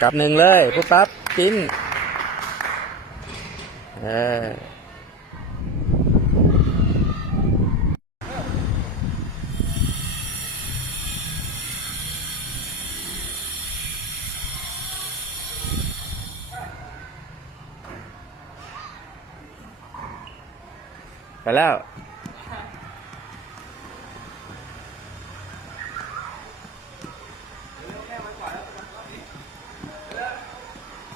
กลับหนึ่งเลยปุ๊บปั๊บจิ้นเออไปแล้ว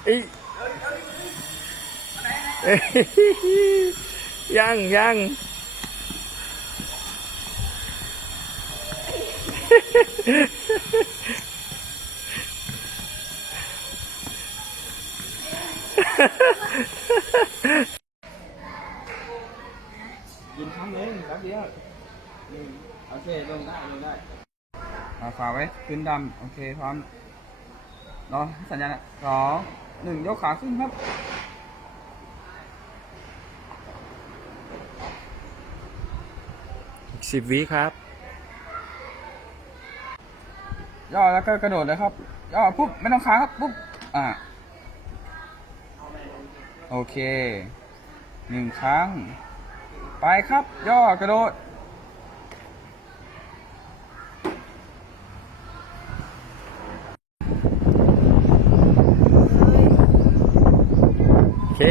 อีเอ้ ยังยังยินครั้งนึงแป๊บเดียวโอเคลงได้ลงได้อ่าฝาไว้ขึ้นดำโอเคพร้อมรอสัญญาณสอง หนึ่งยกขาขึ้นครับสิบวิครับ ย่อแล้วก็กระโดดเลยครับ ย่อปุ๊บไม่ต้องค้างครับปุ๊บอ่าโอเคหนึ่งครั้ง ไปครับ ย่อกระโดด เค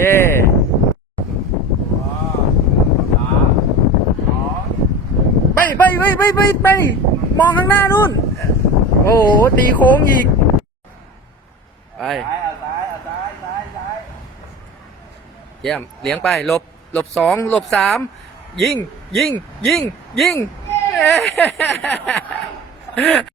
ไปไปไปไปไปไปมองข้างหน้านู่น โอ้โหตีโค้งอีก ไปเอาซ้ายเอาซ้ายซ้ายซ้ายเยี่ยมเลี้ยงไปหลบหลบสองหลบสามยิงยิงยิงยิง